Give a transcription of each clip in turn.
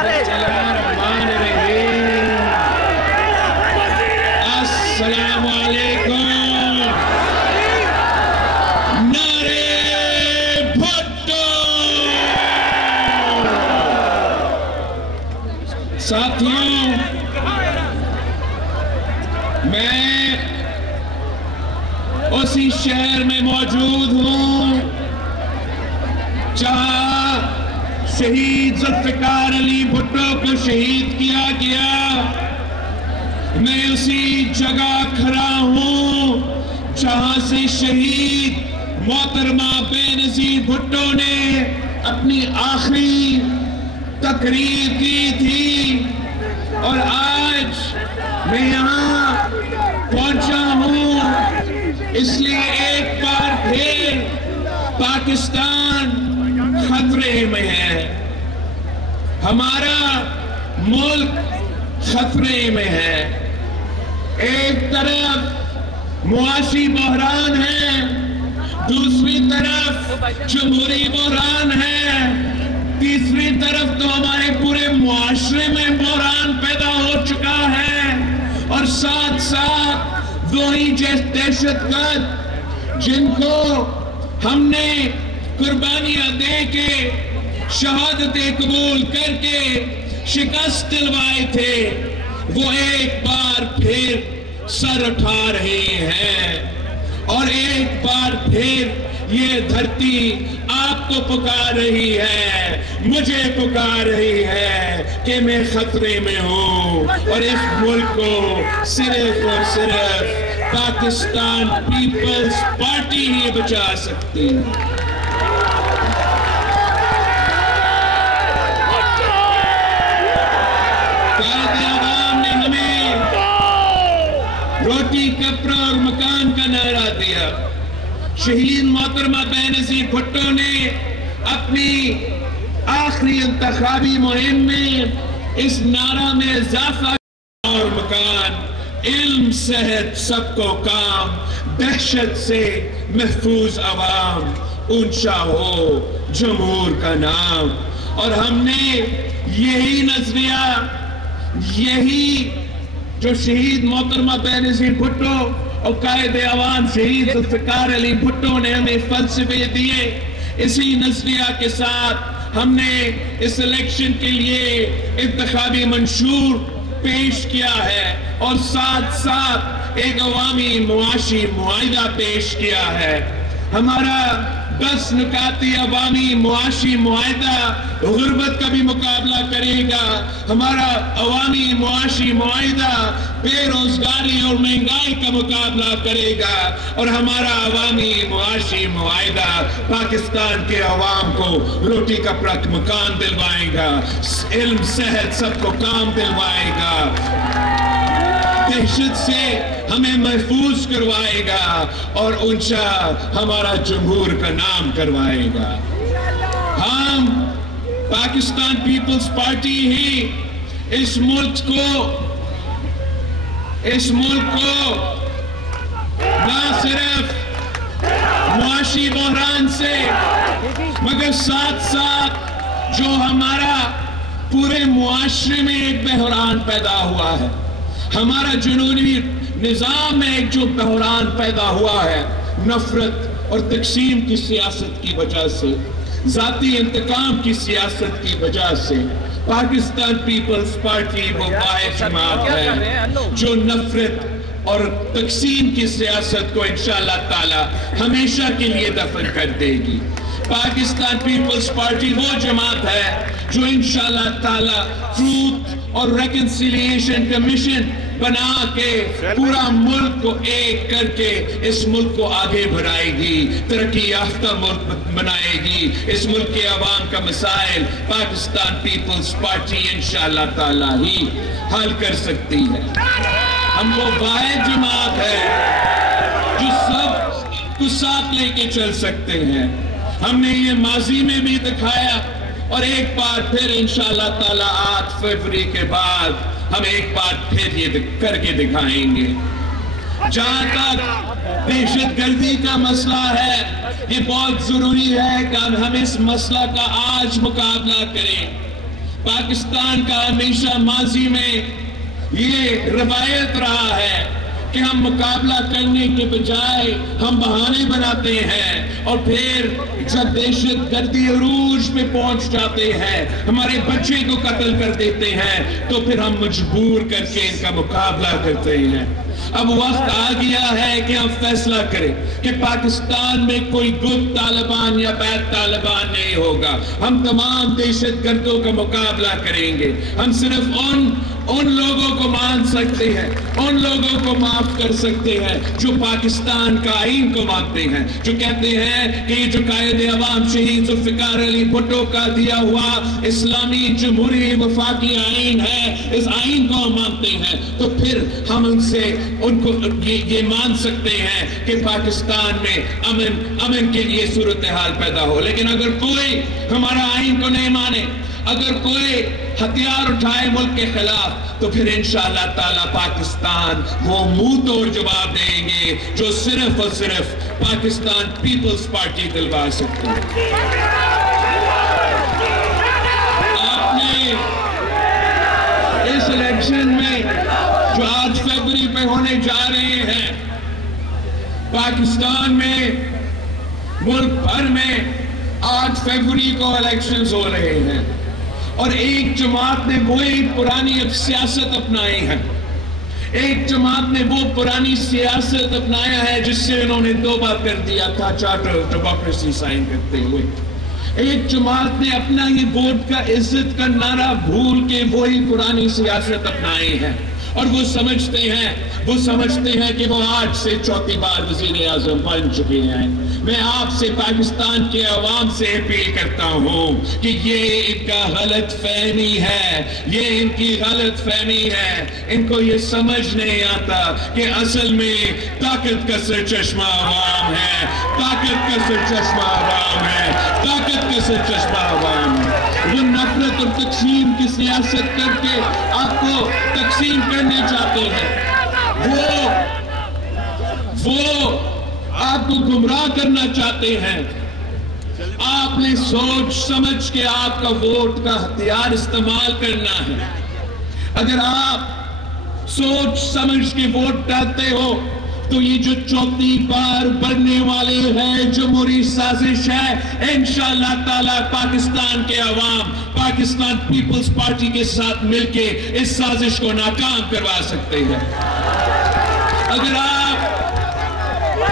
السلام علیکم. نعرے بھٹو. ساتھیوں، میں اسی شہر میں موجود ہوں جہاں شہید ذوالفقار علی بھٹو کو شہید کیا گیا. میں اسی جگہ کھڑا ہوں جہاں سے شہید محترمہ بینظیر بھٹو نے اپنی آخری تقریر کی تھی. اور آج میں یہاں پہنچا ہوں اس لیے ایک بار پھر پاکستان خطرے میں ہے. ہمارا ملک خطرے میں ہے. ایک طرف معاشی بحران ہے، دوسری طرف جمہوری بحران ہے، تیسری طرف تو ہمارے پورے معاشرے میں بحران پیدا ہو چکا ہے. اور ساتھ ساتھ وہی دہشت گرد جن کو ہم نے قربانیاں دے کے شہادتیں قبول کر کے شکست دلوائے تھے، وہ ایک بار پھر سر اٹھا رہے ہیں. اور ایک بار پھر یہ دھرتی آپ کو پکار رہی ہے، مجھے پکار رہی ہے کہ میں خطرے میں ہوں. اور اس ملک کو صرف اور صرف پاکستان پیپلز پارٹی ہی بچا سکتی ہے. روٹی کپڑا اور مکان کا نعرہ دیا. شہید محترمہ بینظیر بھٹو نے اپنی آخری انتخابی مہم میں اس نعرہ میں اضافہ کیا اور مکان، علم، صحت، سب کو کام، دہشت سے محفوظ عوام، اونچا ہو جمہور کا نام. اور ہم نے یہی نظریہ، یہی جو شہید محترمہ بینظیر بھٹو اور قائد عوام شہید ذوالفقار علی بھٹو نے ہمیں فلسفے دیے، اسی نظریہ کے ساتھ ہم نے اس الیکشن کے لیے انتخابی منشور پیش کیا ہے اور ساتھ ساتھ ایک عوامی معاشی معاہدہ پیش کیا ہے. ہمارا 10 نکاتی عوامی معاشی معاہدہ غربت کا بھی مقابلہ کرے گا. ہمارا عوامی معاشی معاہدہ بے روزگاری اور مہنگائی کا مقابلہ کرے گا. اور ہمارا عوامی معاشی معاہدہ پاکستان کے عوام کو روٹی کپڑا مکان دلوائے گا، علم، صحت، سب کو کام دلوائے گا، دہشت سے ہمیں محفوظ کروائے گا اور اونچا ہمارا جمہور کا نام کروائے گا. ہم پاکستان پیپلز پارٹی ہی اس ملک کو نہ صرف معاشی بحران سے مگر ساتھ ساتھ جو ہمارا پورے معاشرے میں ایک بحران پیدا ہوا ہے، ہمارا جنوبی نظام میں ایک جو بحران پیدا ہوا ہے نفرت اور تقسیم کی سیاست کی وجہ سے، ذاتی انتقام کی سیاست کی وجہ سے، پاکستان پیپلز پارٹی وہ واحد جماعت ہے جو نفرت اور تقسیم کی سیاست کو انشاءاللہ تعالی ہمیشہ کے لیے دفن کر دے گی. پاکستان پیپلز پارٹی وہ جماعت ہے جو انشاءاللہ تعالی ٹروتھ اور ریکنسیلیشن کمیشن بنا کے پورا ملک کو ایک کر کے اس ملک کو آگے بڑھائے گی، ترقی یافتہ ملک بنائے گی. اس ملک کے عوام کا مسائل پاکستان پیپلز پارٹی انشاءاللہ تعالی ہی حل کر سکتی ہے. ہم وہ واحد جماعت ہے جو سب کو ساتھ لے کے چل سکتے ہیں. ہم نے یہ ماضی میں بھی دکھایا اور ایک بار پھر انشاءاللہ تعالی 8 فروری کے بعد ہم ایک بار پھر یہ کر کے دکھائیں گے. جہاں تک دہشت گردی کا مسئلہ ہے، یہ بہت ضروری ہے کہ ہم اس مسئلہ کا آج مقابلہ کریں. پاکستان کا ہمیشہ ماضی میں یہ روایت رہا ہے کہ ہم مقابلہ کرنے کے بجائے ہم بہانے بناتے ہیں، اور پھر جب دہشت گردی عروج پہ پہنچ جاتے ہیں، ہمارے بچے کو قتل کر دیتے ہیں، تو پھر ہم مجبور کر کے ان کا مقابلہ کرتے ہیں۔ اب وقت آ گیا ہے کہ ہم فیصلہ کریں کہ پاکستان میں کوئی گڈ طالبان یا بیڈ طالبان نہیں ہوگا۔ ہم تمام دہشت گردوں کا مقابلہ کریں گے۔ ہم صرف ان لوگوں کو مان سکتے ہیں، ان لوگوں کو معاف کر سکتے ہیں جو پاکستان کا آئین کو مانتے ہیں، جو کہتے ہیں کہ یہ جو قائد عوام شہید ذوالفقار علی بھٹو کا دیا ہوا اسلامی جمہوری وفاقی آئین ہے، اس آئین کو ہم مانتے ہیں، تو پھر ہم ان کو یہ مان سکتے ہیں کہ پاکستان میں امن کے لیے صورتحال پیدا ہو۔ لیکن اگر کوئی ہمارا آئین کو نہیں مانے، اگر کوئی ہتھیار اٹھائے ملک کے خلاف، تو پھر انشاءاللہ تعالیٰ پاکستان وہ منہ توڑ جواب دیں گے جو صرف اور صرف پاکستان پیپلز پارٹی دلوا سکتے ہیں۔ آپ نے اس الیکشن میں جو آج فیبری پہ ہونے جا رہے ہیں، پاکستان میں ملک بھر میں آج فیبری کو الیکشنز ہو رہے ہیں، اور ایک جماعت نے وہی پرانی سیاست اپنائی ہے، ایک جماعت نے وہ پرانی سیاست اپنایا ہے جس سے انہوں نے توبہ کر دیا تھا چارٹر آف ڈیموکریسی سائن کرتے ہوئے۔ ایک جماعت نے اپنا یہ ووٹ کا عزت کا نعرہ بھول کے وہی پرانی سیاست اپنائی ہے، اور وہ سمجھتے ہیں کہ وہ آج سے چوتھی بار وزیر اعظم بن چکے ہیں۔ میں آپ سے پاکستان کے عوام سے اپیل کرتا ہوں کہ یہ ان کا غلط فہمی ہے، یہ ان کی غلط فہمی ہے۔ ان کو یہ سمجھ نہیں آتا کہ اصل میں طاقت کا سرچشمہ عوام ہے، طاقت کا سرچشمہ عوام ہے، طاقت کا سرچشمہ عوام ہے۔ وہ نفرت اور تقسیم کی سیاست کر کے آپ کو تقسیم کرنے چاہتے ہیں، وہ آپ کو گمراہ کرنا چاہتے ہیں۔ آپ نے سوچ سمجھ کے آپ کا ووٹ کا ہتھیار استعمال کرنا ہے۔ اگر آپ سوچ سمجھ کے ووٹ ڈالتے ہو تو یہ جو چوتھی بار بڑھنے والے ہیں جمہوری سازش ہے، انشاءاللہ تعالیٰ پاکستان کے عوام پاکستان پیپلز پارٹی کے ساتھ مل کے اس سازش کو ناکام کروا سکتے ہیں۔ اگر آپ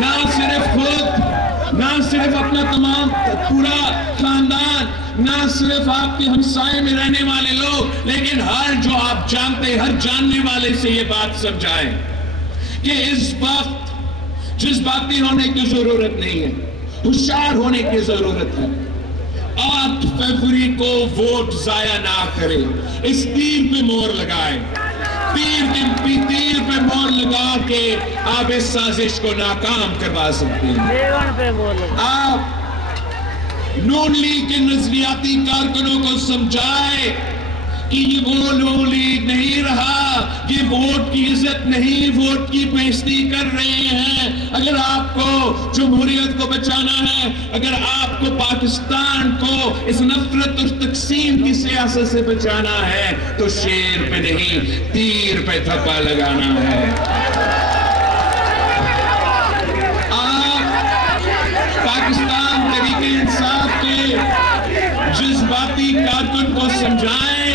نہ صرف خود، نہ صرف اپنا تمام پورا خاندان، نہ صرف آپ کے ہمسائے میں رہنے والے لوگ، لیکن ہر جو آپ جانتے، ہر جاننے والے سے یہ بات سمجھائیں کہ اس وقت جذباتی ہونے کی ضرورت نہیں ہے، ہوشیار ہونے کی ضرورت ہے۔ 8 فروری کو ووٹ ضائع نہ کریں، اس تیر پہ مہر لگائیں، تیر پہ مہر لگا کے آپ اس سازش کو ناکام کروا سکتے ہیں۔ آپ نون لیگ کے نظریاتی کارکنوں کو سمجھائیں کہ یہ وہ نون لیگ نہیں رہا، یہ ووٹ کی عزت نہیں، ووٹ کی بےعزتی کر رہے ہیں۔ اگر آپ کو جمہوریت کو بچانا ہے، اگر آپ کو پاکستان کو اس نفرت اور تقسیم کی سیاست سے بچانا ہے، تو شیر پہ نہیں، تیر پہ تھپا لگانا ہے۔ آپ پاکستان تحریک انصاف کے جذباتی کارکن کو سمجھائیں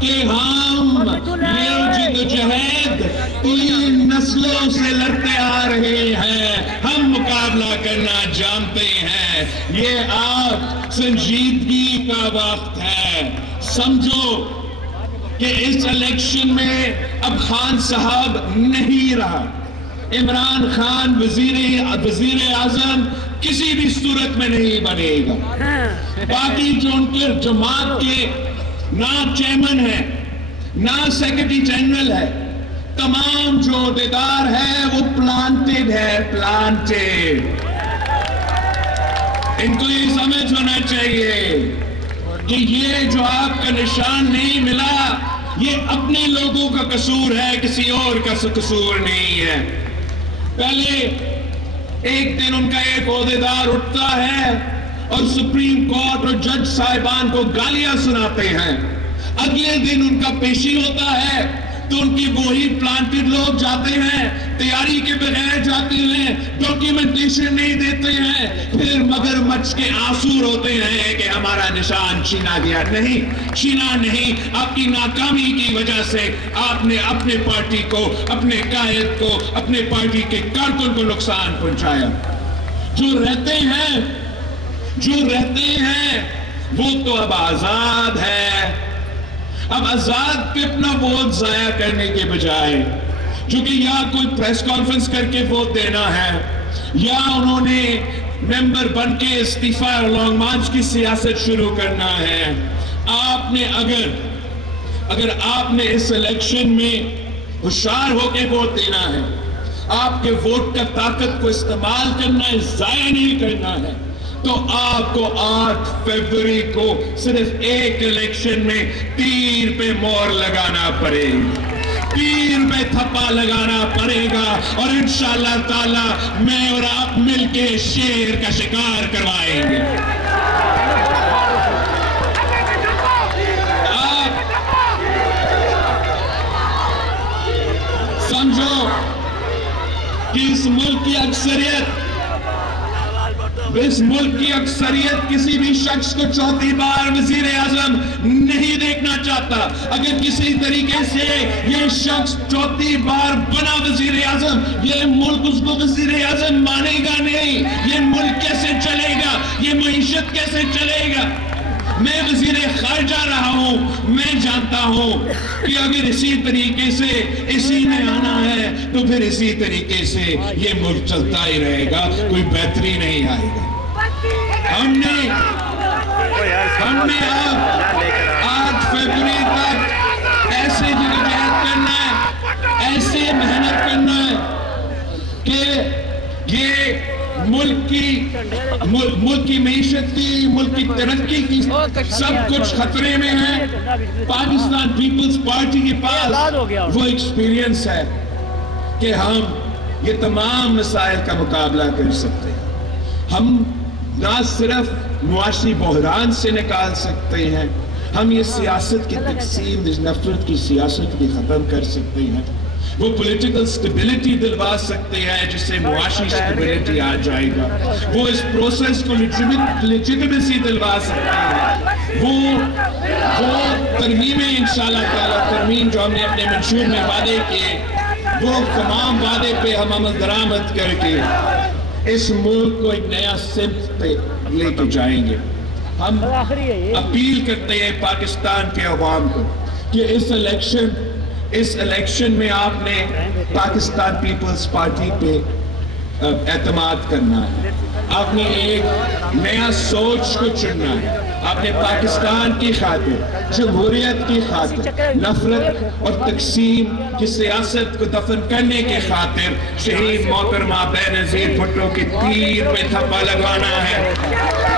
کہ ہم یہ جدوجہد 3 نسلوں سے لڑتے آ رہے ہیں، ہم مقابلہ کرنا جانتے ہیں۔ یہ آپ سنجیدگی کا وقت ہے۔ سمجھو کہ اس الیکشن میں اب خان صاحب نہیں رہا، عمران خان وزیر اعظم کسی بھی صورت میں نہیں بنے گا۔ باقی جو ان کے جماعت کے نہ چیئرمین ہے، نہ سیکرٹری جنرل ہے، تمام جو عہدیدار ہے وہ پلانٹڈ ہے، پلانٹڈ۔ ان کو یہ سمجھ ہونا چاہیے کہ یہ جو آپ کا نشان نہیں ملا، یہ اپنے لوگوں کا قصور ہے، کسی اور کا قصور نہیں ہے۔ پہلے ایک دن ان کا ایک عہدیدار اٹھتا ہے اور سپریم کورٹ اور جج صاحبان کو گالیاں سناتے ہیں، اگلے دن ان کا پیشی ہوتا ہے تو ان کی وہی پلانٹڈ لوگ جاتے ہیں، تیاری کے بغیر جاتے ہیں، ڈاکیومنٹیشن نہیں دیتے ہیں، پھر مگرمچھ کے آنسو روتے ہیں کہ ہمارا نشان چھینا گیا۔ نہیں، چھینا نہیں، آپ کی ناکامی کی وجہ سے آپ نے اپنے پارٹی کو، اپنے قائد کو، اپنے پارٹی کے کارکن کو نقصان پہنچایا۔ جو رہتے ہیں وہ تو اب آزاد ہے۔ اب آزاد پہ اپنا ووٹ ضائع کرنے کے بجائے، چونکہ یا کوئی پریس کانفرنس کر کے ووٹ دینا ہے، یا انہوں نے ممبر بن کے استعفیٰ اور لانگ مارچ کی سیاست شروع کرنا ہے۔ آپ نے اگر آپ نے اس الیکشن میں ہوشیار ہو کے ووٹ دینا ہے، آپ کے ووٹ کا طاقت کو استعمال کرنا ہے، ضائع نہیں کرنا ہے، تو آپ کو 8 فروری کو صرف ایک الیکشن میں تیر پہ مور لگانا پڑے گا، تیر پہ تھپا لگانا پڑے گا، اور انشاءاللہ تعالی میں اور آپ مل کے شیر کا شکار کروائیں گے۔ آپ سمجھو کہ اس ملک کی اکثریت کسی بھی شخص کو چوتھی بار وزیر اعظم نہیں دیکھنا چاہتا۔ اگر کسی طریقے سے یہ شخص چوتھی بار بنا وزیر اعظم، یہ ملک اس کو وزیر اعظم مانے گا نہیں۔ یہ ملک کیسے چلے گا؟ یہ معیشت کیسے چلے گا؟ میں وزیر خارجہ رہا ہوں، میں جانتا ہوں کہ اگر اسی طریقے سے اسی میں آنا ہے تو پھر اسی طریقے سے یہ ملک چلتا ہی رہے گا، کوئی بہتری نہیں آئے گا۔ ہم نے اب 8 فروری تک ایسے جدوجہد کرنا ہے، ایسے محنت کرنا ہے کہ یہ ملک کی معیشت کی، ملک کی ترقی کی سب کچھ خطرے میں ہے۔ پاکستان پیپلز پارٹی کے پاس وہ ایکسپیرینس ہے کہ ہم یہ تمام مسائل کا مقابلہ کر سکتے ہیں۔ ہم نہ صرف معاشی بحران سے نکال سکتے ہیں، ہم یہ سیاست کی تقسیم، نفرت کی سیاست بھی ختم کر سکتے ہیں، وہ پولیٹیکل سٹیبلٹی دلوا سکتے ہیں جس سے معاشی سٹیبلٹی آ جائے گا، وہ اس پروسیس کو لیجٹیمیسی دلوا سکتے ہیں، وہ ترمیمیں انشاءاللہ تعالیٰ، ترمیم جو ہم نے اپنے منشور میں وعدے کیے، وہ تمام وعدے پہ ہم عمل درآمد کر کے اس ملک کو ایک نیا سمت پہ لے کے جائیں گے۔ ہم اپیل کرتے ہیں پاکستان کے عوام کو کہ اس الیکشن میں آپ نے پاکستان پیپلز پارٹی پہ اعتماد کرنا ہے، آپ نے ایک نیا سوچ کو چننا ہے، آپ نے پاکستان کی خاطر، جمہوریت کی خاطر، نفرت اور تقسیم کی سیاست کو دفن کرنے کے خاطر شہید محترمہ بینظیر بھٹو کی تیر پہ تھپا لگوانا ہے،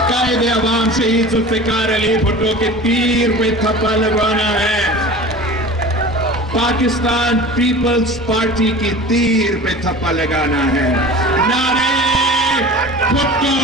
قائد عوام شہید ذوالفقار علی بھٹو کے تیر پہ تھپا لگوانا ہے، پاکستان پیپلز پارٹی کی تیر پہ تھپا لگانا ہے۔ نعرے بھٹو!